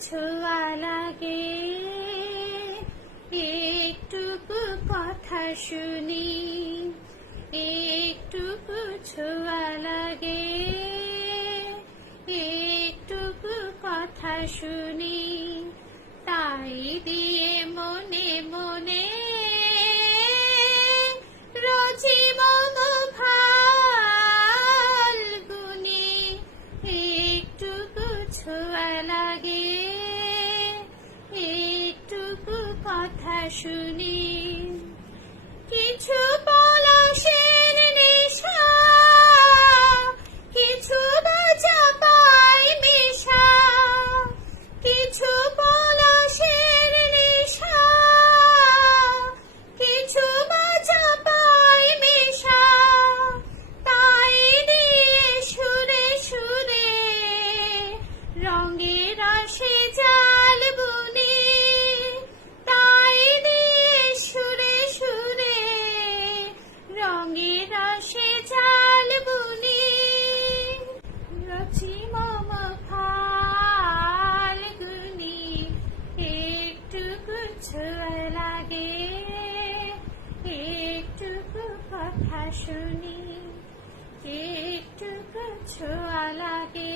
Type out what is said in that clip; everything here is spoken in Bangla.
ছোঁয়া লাগে, একটুকু কথা শুনি, একটুকু ছোঁয়া লাগে, একটুকু কথা শুনি, তাই দিয়ে মনে মনে রোজি মম ফাল্গুনি, একটুকু ছোঁয়া লাগে, একটুকু কথা শুনি। কিছু পলাশের নেশা, কিছু বাজা পাই মেশা, কিছু পলাশের নেশা, কিছু বাজা পাই মেশা, তাই দিয়ে সুরে সুরে রঙের রসে জাল বুনি, তাই দিয়ে সুরে সুরে রঙের রসে জাল বুনি। রচি মম ফাল্গুনি, একটুকু ছোঁয়া লাগে, একটুকু কথা শুনি, একটুকু ছোঁয়া লাগে।